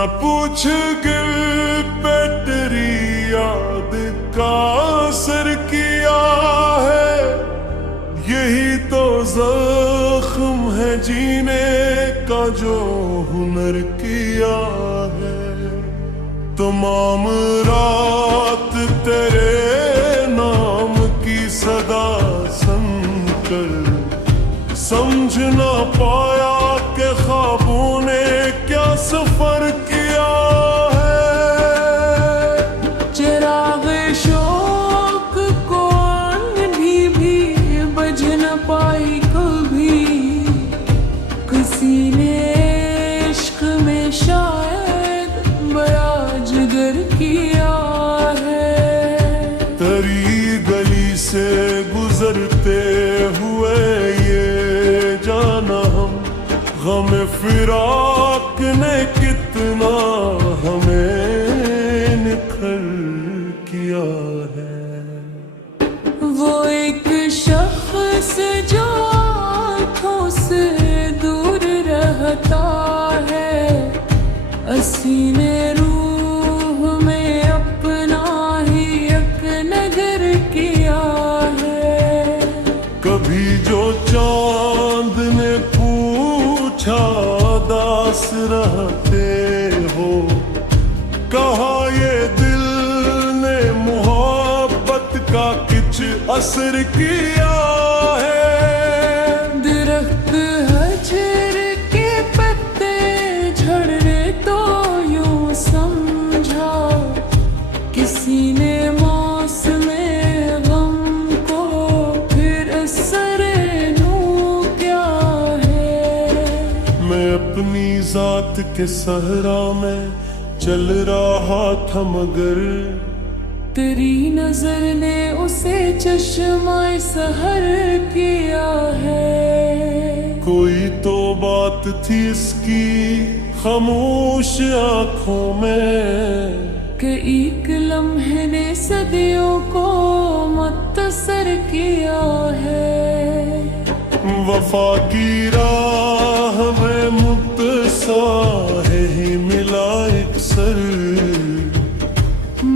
न पूछ गिल पे तेरी याद का असर किया है, यही तो जख्म है जीने का जो हुनर किया है। तमाम रात तेरे नाम की सदा सुनकर समझ ना पाया कि ख्वाबों ने क्या सफर किया है। चिराग शौक को आंधी भी बज न पाई कभी, किसी ने इश्क में शायद बड़ा जिगर किया है। तेरी गली से गुजरते हुए ये जाना हम, गम फिराक ने कितना हमें निखर किया है। वो एक शख्स जो आँखों से दूर रहता है, असीने रूह में अपना ही एक नगर किया है। कभी जो चांद ने पूछा दास रहते हो, कहा ये दिल ने मोहब्बत का कुछ असर किया है। दरख्त हजर के पत्ते झड़ने तो यूं समझा, किसी ने मौसमे गम को फिर असर नू क्या है। मैं अपनी जात के सहरा में चल रहा था मगर तेरी नजर ने उसे चश्मा सहर किया है। कोई तो बात थी इसकी खामोश आंखों में, कि एक लम्हे ने सदियों को मुत्तसर किया है। वफा की राह में मुत्तसा है ही मिला एक सर,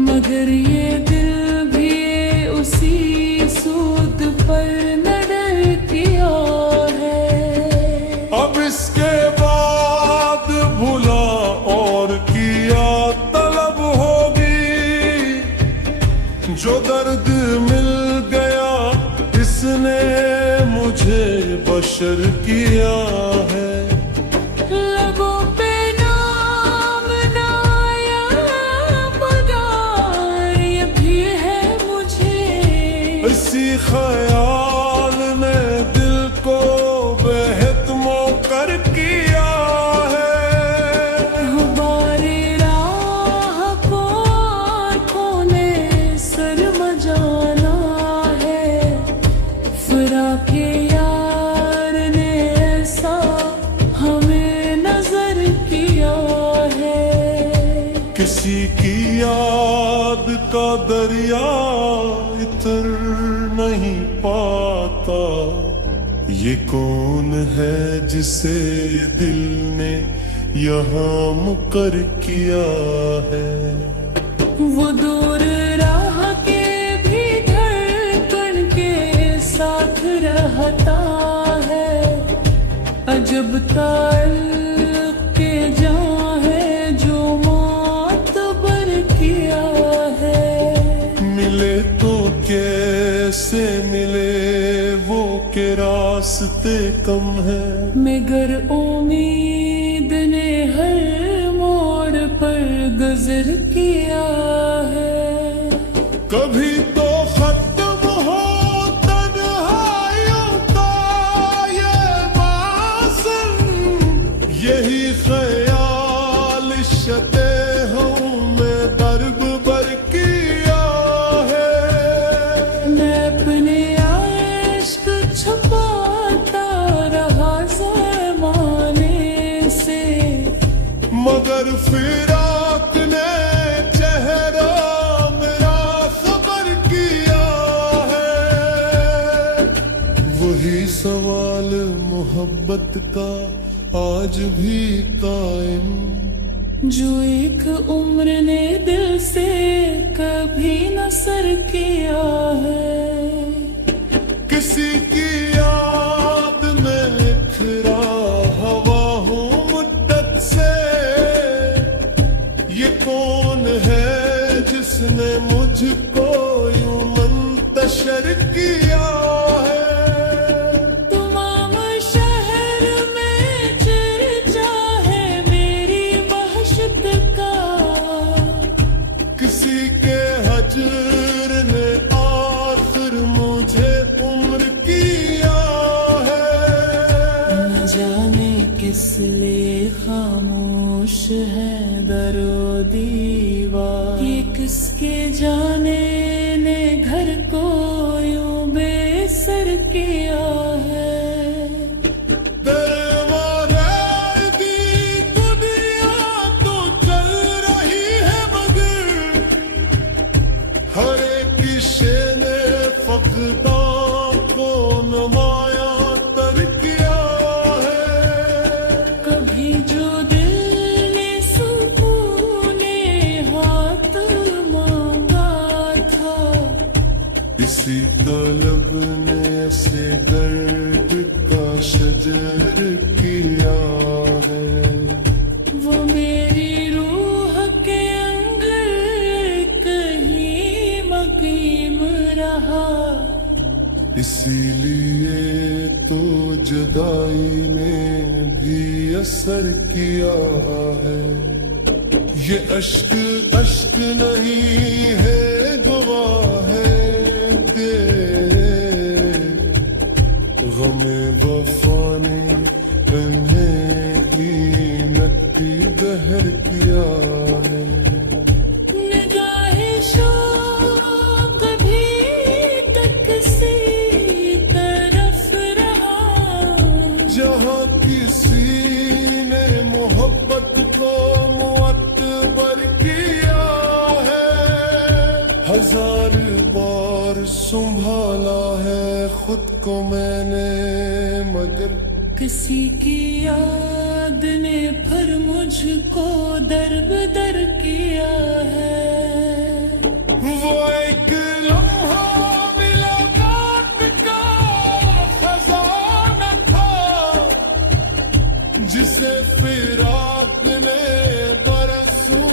मगर ये दिल भी उसी सूद पर नडर किया है। अब इसके बाद भुला और किया तलब होगी, जो दर्द मिल गया इसने मुझे बशर किया है। लगों पे नाम ना आया मगर ये भी है मुझे, इसी ख्याल ने दिल को बेहतमो कर किया है। गुब्बारे राह को आँखों ने सरम जाना है, फिराके यार ने ऐसा हमें नजर किया है। किसी की याद का दरिया इतर नहीं पाता, ये कौन है जिसे दिल ने यहाँ मुकर किया है। वो दूर राह के भी धड़कन के साथ रहता है, अजब ताल्लुक के जहाँ है जो मोतबर किया है। मिले तो कैसे मिले वो के रास्ते कम है, मगर उम्मीद ने हर मोड़ पर गुजर किया है। कभी तो खत्म हो तन्हाइयों का ये बासन, यही ख्याल शते हूँ मैं दर्ब भर किया है। मैं अपने इश्क छुपाता रहा ज़माने से, मगर फिराक ने चेहरा मेरा खबर किया है। वही सवाल मोहब्बत का आज भी कायम, जो एक उम्र ने दिल से कभी न सर किया है। किसी की याद में निखरा हवा हूँ मुद्दत से, ये कौन है जिसने मुझको यूं मुंतशर किया है। तमाम शहर में चर्चा है मेरी वहशत का, किसी के हजर ने आखिर मुझे उम्र किया है। न जाने किस लिए खामोश है दरो दीवार, ये किसके जाने ने घर को यूं बेसर किया है। दरवाज़े की दुनिया तो चल रही है मगर हर एक किसे ने फकदा को नमाया तर किया है। कभी जो दिल ने सुकूने हाथ मांगा था, इसी तलब ने से दर्द का शजर किया है। वो मेरी रूह के अंदर कहीं मकीम रहा, इसीलिए तो जुदाई ने भी असर किया है। ये अश्क अश्क नहीं है गवाह है के गमे वफा ने इन्हें कीमती गहर किया है। निगाहे शौक भी तक सी तरफ रहा, जहाँ किसी ने मोहब्बत को मुअत्बर किया है। हजार बार संभाला है खुद को मैंने मगर किसी की याद ने फिर मुझको दरबदर किया है। वो एक लम्हा मुलाकात का खजाना था, जिसे फिराक ने बरसों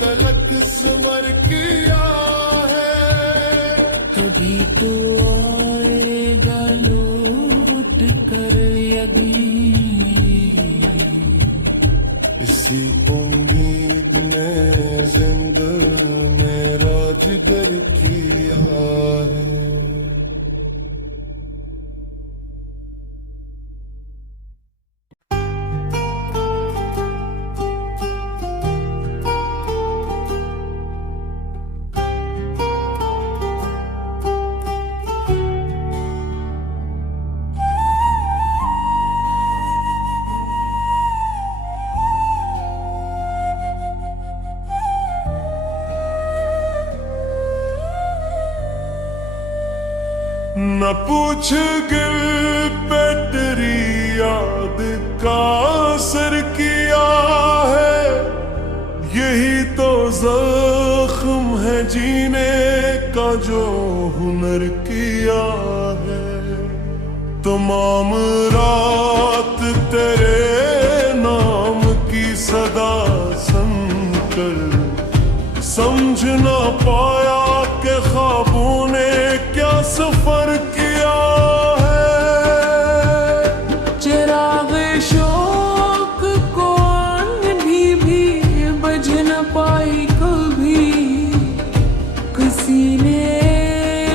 तलक सुमर किया है। कभी तो आएगा लौट कर यदि, इसी उम्मीद ने जिंदा मेरा जिगर किया है। न पूछ गिल पे तेरी याद का असर किया है। यही तो जख्म है जीने का जो हुनर किया है। तमाम रात तेरे नाम की सदा सुनकर समझ ना पाया कि ख्वाबों ने क्या सफर किया है। चिराग शौक को आंधी भी बज न पाई कभी, किसी ने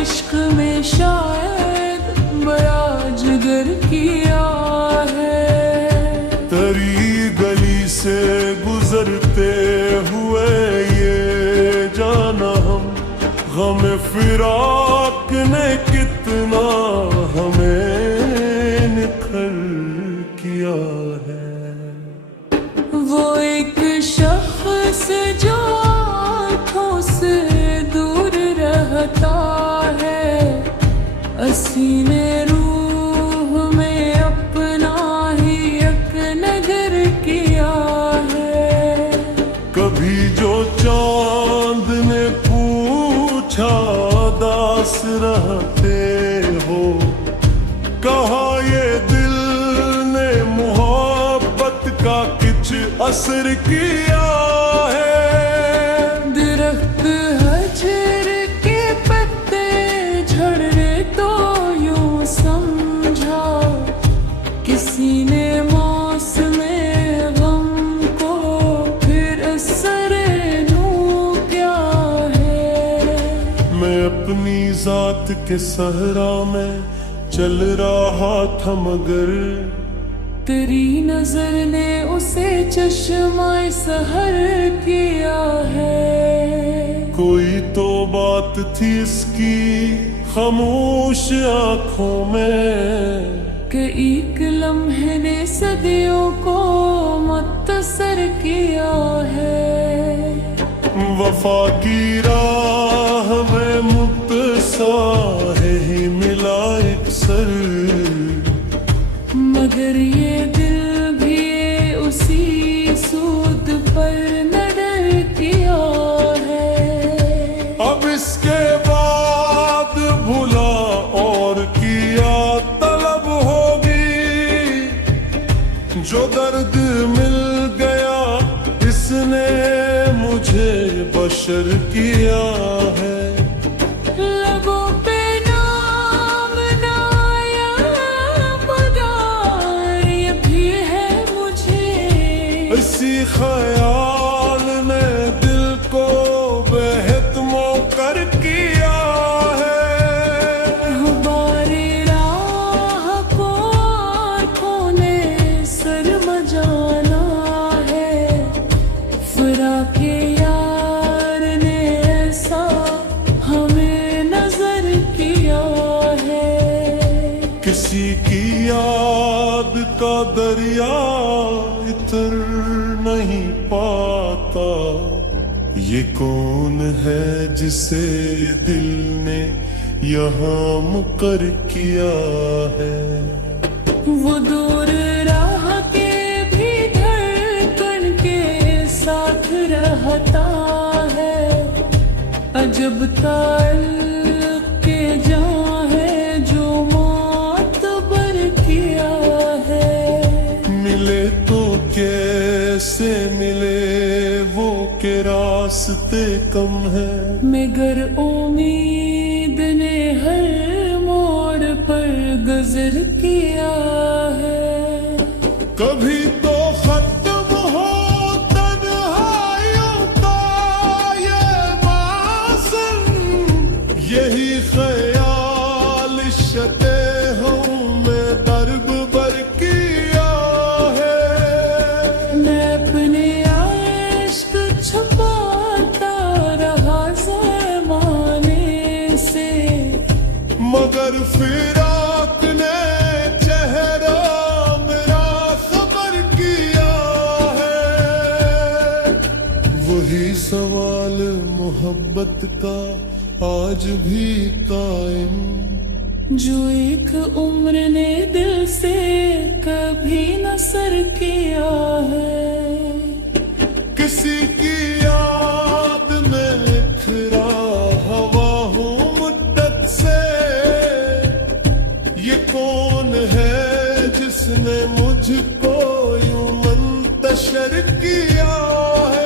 इश्क में शायद बड़ा जिगर किया है। तेरी गली से गुजरते हुए ये जाना हम गम फिराक ने कितना हमें निखर किया है। वो एक शख्स जो आँखों से दूर रहता है, असीने रूह में अपना ही एक नगर किया है। दास रहते हो। कहा ये दिल ने मोहब्बत का किच असर किया है। दरख्त हजर के पत्ते झड़ रहे तो यूं समझा किसी ने मौसमे गम को फिर असर नू क्या है। मैं अपनी जात के सहरा में चल रहा था मगर तेरी नजर ने उसे चश्मा सहर किया है। कोई तो बात थी इसकी खामोश आंखों में कि एक लम्हे ने सदियों को मुत्तसर किया है। वफा की राह में मुत्तसा है ही मिला एक सर, मगर ये दिल भी उसी सूद पर नडर किया है। अब इसके बाद भुला और किया तलब होगी। जो दर्द मिल गया इसने मुझे बशर किया है। लबों पे नाम ना आया मगर ये भी है मुझे। इसी ख्याल ने दिल को बेहतमो कर किया है। गुबारे राह को आँखों ने सरम जाना है। फिराके यार ने ऐसा हमें नजर किया है। किसी की याद का दरिया इतर नहीं पाता। ये कौन है जिसे दिल ने यहाँ मुकर किया है। वो दूर राह के भी धड़कन के साथ रहता है। अजब ताल्लुक के जहाँ है जो मौत बर किया है। मिले तो कैसे मिले वो के रास्ते कम है। मगर उम्मीद ने हर मोड़ पर गुजर किया है। कभी तो खत्म हो तन्हाइयों का ये मौसम, यही ख्याल शते हूँ मैं दर्ब बर किया है। मैं अपने इश्क छुपाता रहा ज़माने से, मगर फिराक ने चेहरा मेरा खबर किया है। वही सवाल मोहब्बत का आज भी कायम, जो एक उम्र ने दिल से कभी न सर किया है। किसी की याद में इखरा हवा हूँ मुद्दत से। ये कौन है जिसने मुझको यूं मंतशर किया है।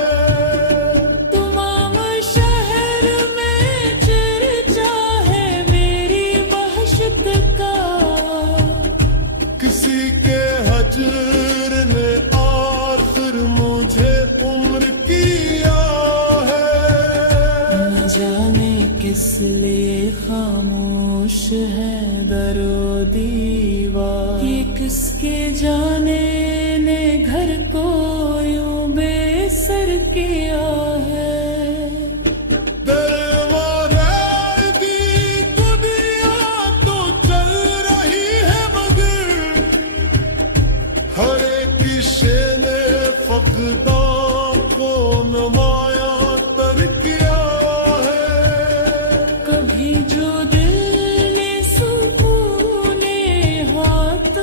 तमाम शहर में चर्चा है मेरी वहशत का। किसी के हजर ने आखिर मुझे उम्र किया है। न जाने किस लिए खामोश है दरो दीवार। ये किसके जाने ने घर को यूं बेसर किया है। दरबार की दुनिया तो चल रही है मगर हर एक शे ने फकदा को नमाया तर किया है। कभी जो दिल ने सुकूने हाथ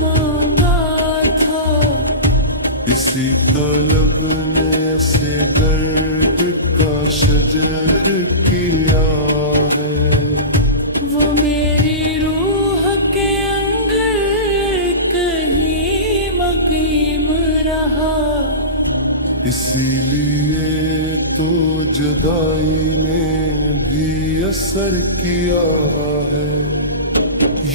मांगा था, इसी तलब ने से दर्द इसीलिए तो जुदाई ने भी असर किया है।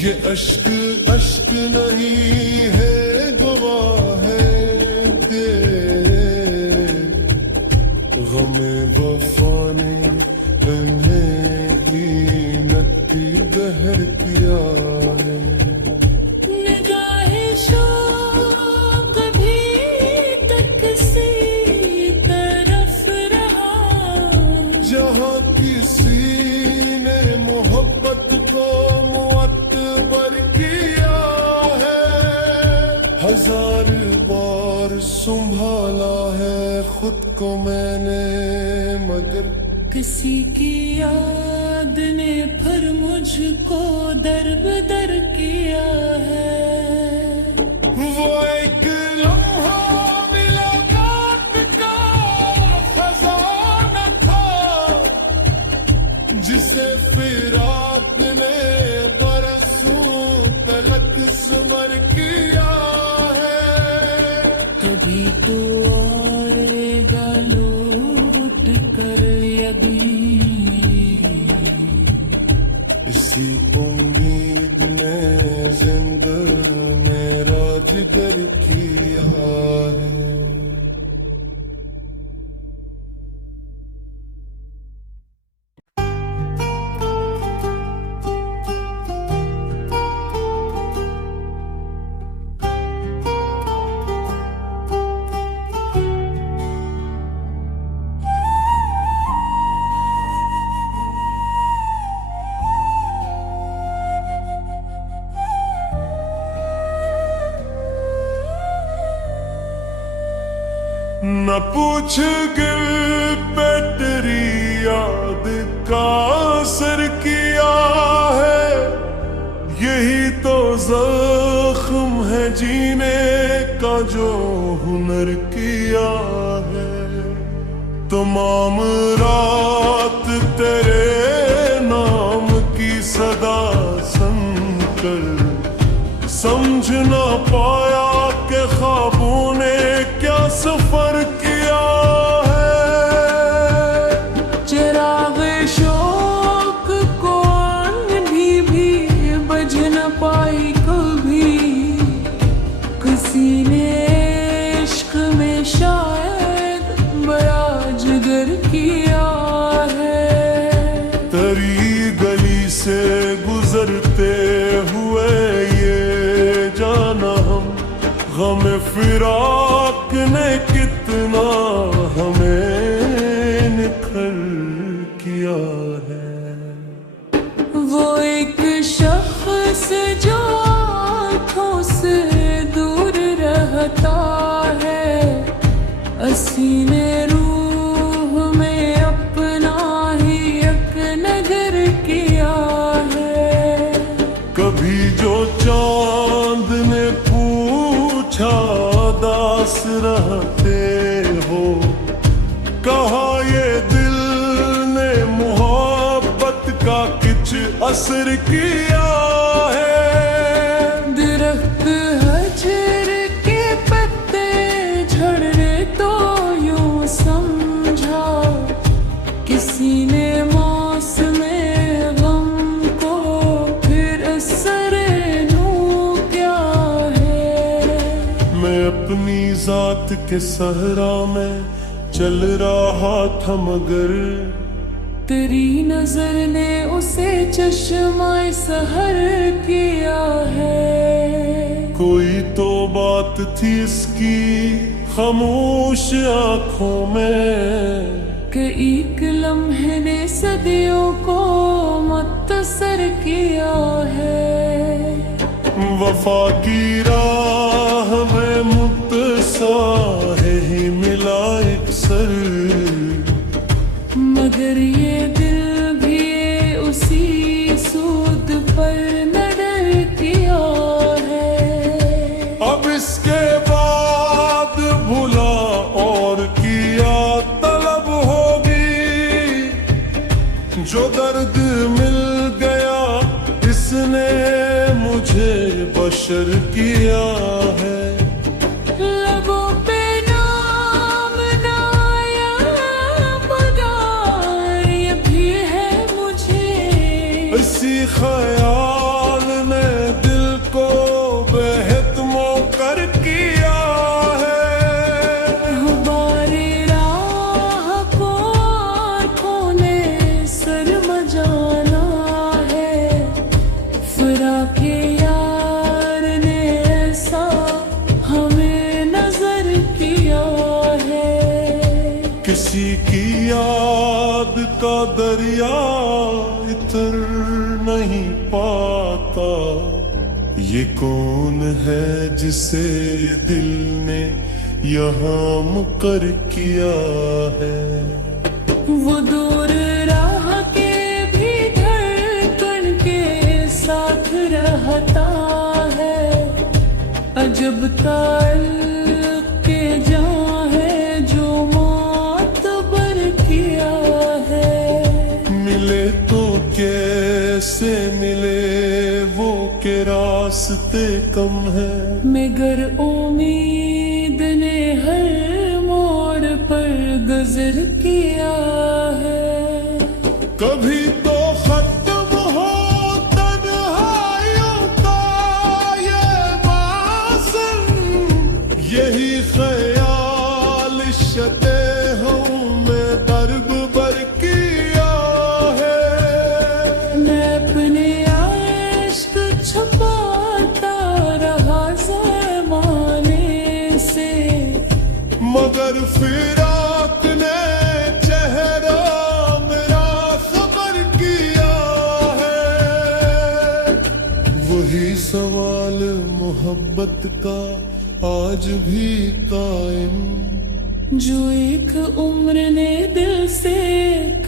ये अश्क अश्क नहीं है, गवाह है तेरे गमे वफा ने नक्की बहर किया है। निगाहे शौक भी तक किसी तरफ रहा, जहाँ किसी ने मोहब्बत को मुअत्बर किया है। हजार बार संभाला है खुद को मैंने, मगर किसी की याद ने फिर मुझको दर-बदर किया है। वो एक लम्हा मुलाकात का खजाना था, जिसे फिर आपने बरसों तलक सुमर किया है। कभी तो आएगा लौट कर अभी, इसी उम्मीद ने जिंदा मेरा जिगर किया है। न पूछ गिल पे तेरी याद का असर किया है। यही तो जख्म है जीने का जो हुनर किया है। तमाम रात तेरे नाम की सदा सुनकर समझ ना पाया कि ख्वाबों ने क्या सफर किया है। चिराग शौक को आंधी भी बज न पाई कभी, किसी ने इश्क में शायद बड़ा जिगर किया है। तेरी गली से गुजरते हुए ये जाना हम, गम फिराक ने कितना हमें निखर किया है। वो एक शख्स जो आँखों से दूर रहता है, असीने रूह में अपना ही एक नगर किया है। कभी जो चांद ने पूछा दास रहते हो, कहा ये दिल ने मोहब्बत का किच असर किया है। दरख्त हजर के पत्ते झड़ने तो यूं समझा, किसी ने मौसमे गम को फिर असर नू क्या है। मैं अपनी जात के सहरा में चल रहा था, मगर तेरी नजर ने उसे चश्मा सहर किया है। कोई तो बात थी इसकी खामोश आंखों में, कि एक लम्हे ने सदियों को मुत्तसर किया है। वफा की राह में मुत्तसा है ही मिला एक सर, मगर ये दिल भी उसी सूद पर नडर किया है। अब इसके बाद भुला और किया तलब होगी, जो दर्द मिल गया इसने मुझे बशर किया है। लबों पे नाम न इसी ख्याल ने दिल को बेहतमो कर किया है। गुबारे राह को आँखों ने सरम जाना है। फिराके यार ने ऐसा हमें नजर किया है। किसी की याद का दरिया इतर नहीं पाता। ये कौन है जिसे दिल ने यहाँ मुकर किया है। वो दूर राह के भी धड़कन के साथ रहता है। अजब ताल्लुक के जहाँ है जो मातबर किया है। मिले तो कैसे मिले वो के रास्ते कम है। मगर उम्मीद ने हर मोड़ पर गुजर किया है। कभी तो खत्म हो तन्हाइयों का ये वासन। यही ख्याल शते हूँ मैं दर्ब भर किया है। मैं अपने इश्क छुपाता रहा ज़माने से। मगर फिराक ने चेहरा मेरा खबर किया है। वही सवाल मोहब्बत का आज भी कायम। जो एक उम्र ने दिल से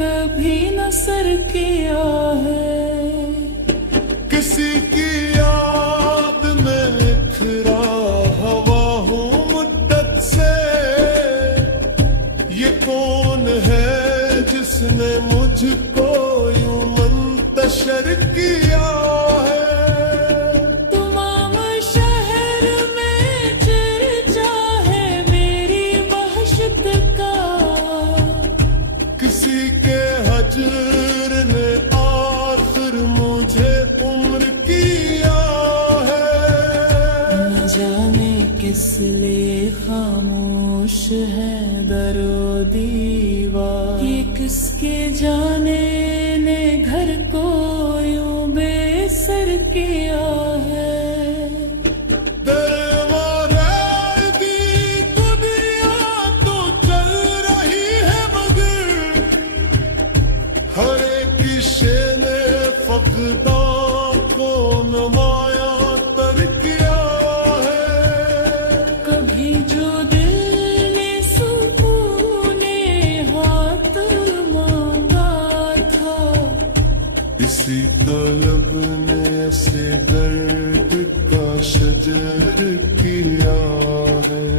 कभी न सर किया है। किसी की याद में निखरा हवा हूँ मुद्दत से। ये कौन है जिसने मुझको यूं मुंतशर किया है। तमाम शहर में चर्चा है मेरी वहशत का। किसी के हजर ने आखिर मुझे उम्र किया है। न जाने किस लिए खामोश है दरो दीवार। ये किसके जाने ने घर को यूं बेसर किया है। दरबार की दुनिया तो चल रही है मगर हर एक शे ने फकदा को नमाया तर किया है। कभी जो दिल ने सुकूने हाथ मांगा था। इसी तलब ने से दर्द का शजर किया है।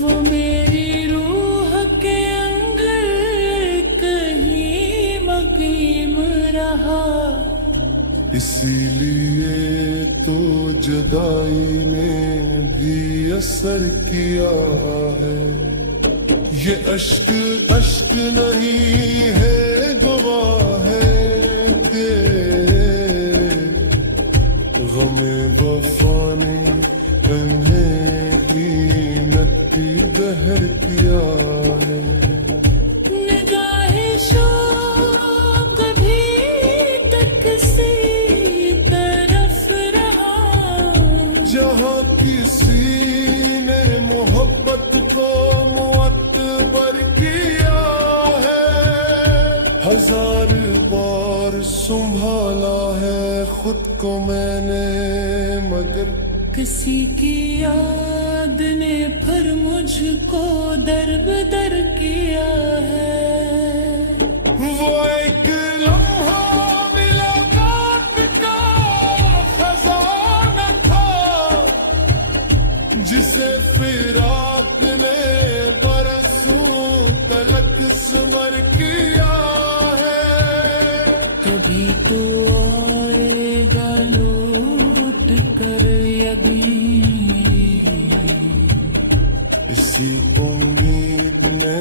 वो मेरी रूह के अंदर कहीं मकीम रहा। इसीलिए तो जुदाई ने भी असर किया है। ये अश्क अश्क नहीं है गवाह है के गमे वफा ने इन्हें कीमत की बहर किया है। निगाहे शौक भी तक सी तरफ रहा। जहाँ किसी ने मोहब्बत को मुअत्बर किया है। हजार बार संभाला है खुद को मैंने मगर किसी की याद ने फिर मुझको दर किया है। वो एक लम्हा मुलाकात का खजाना था जिसे फिराक ने बरसों तलक स्मर किया है। कभी तो आएगा लौट कर यदि। इसी उम्मीद ने